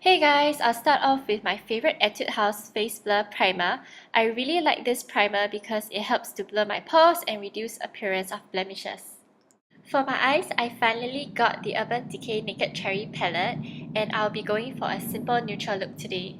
Hey guys, I'll start off with my favorite Etude House Face Blur Primer. I really like this primer because it helps to blur my pores and reduce appearance of blemishes. For my eyes, I finally got the Urban Decay Naked Cherry palette and I'll be going for a simple neutral look today.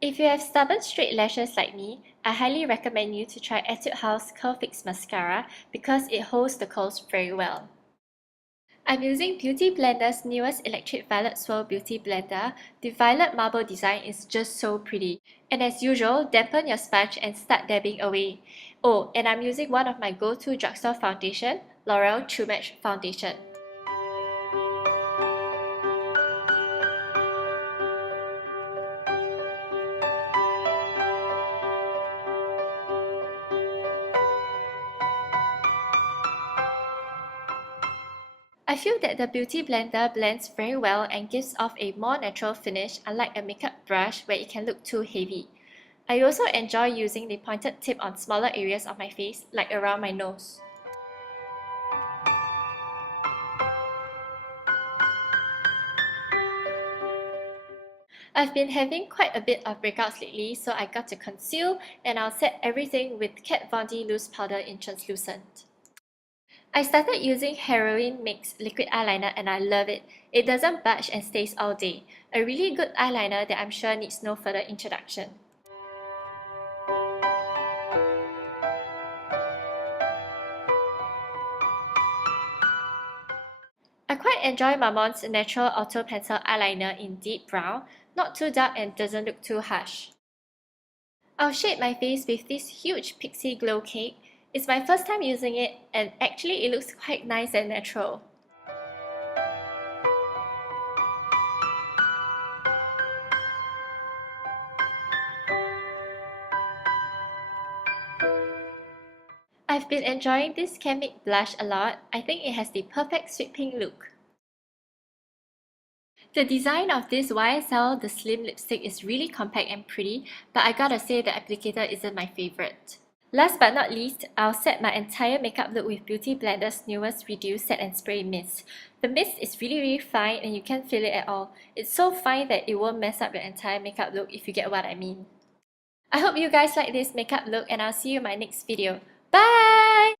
If you have stubborn straight lashes like me, I highly recommend you to try Etude House Curl Fix Mascara because it holds the curls very well. I'm using Beauty Blender's newest Electric Violet Swirl Beauty Blender. The violet marble design is just so pretty. And as usual, dampen your sponge and start dabbing away. Oh, and I'm using one of my go-to drugstore foundation, L'Oreal True Match Foundation. I feel that the Beauty Blender blends very well and gives off a more natural finish unlike a makeup brush where it can look too heavy. I also enjoy using the pointed tip on smaller areas of my face, like around my nose. I've been having quite a bit of breakouts lately, so I got to conceal and I'll set everything with Kat Von D Loose Powder in Translucent. I started using Heroine Mix liquid eyeliner and I love it. It doesn't budge and stays all day. A really good eyeliner that I'm sure needs no further introduction. I quite enjoy Mamonde's Natural Auto Pencil Eyeliner in deep brown, not too dark and doesn't look too harsh. I'll shade my face with this huge Pixi Glow Cake. It's my first time using it and actually it looks quite nice and natural. I've been enjoying this Canmake blush a lot. I think it has the perfect sweet pink look. The design of this YSL The Slim lipstick is really compact and pretty, but I gotta say the applicator isn't my favorite. Last but not least, I'll set my entire makeup look with Beauty Blender's newest Reduce Set and Spray Mist. The mist is really fine and you can't feel it at all. It's so fine that it won't mess up your entire makeup look if you get what I mean. I hope you guys like this makeup look and I'll see you in my next video. Bye!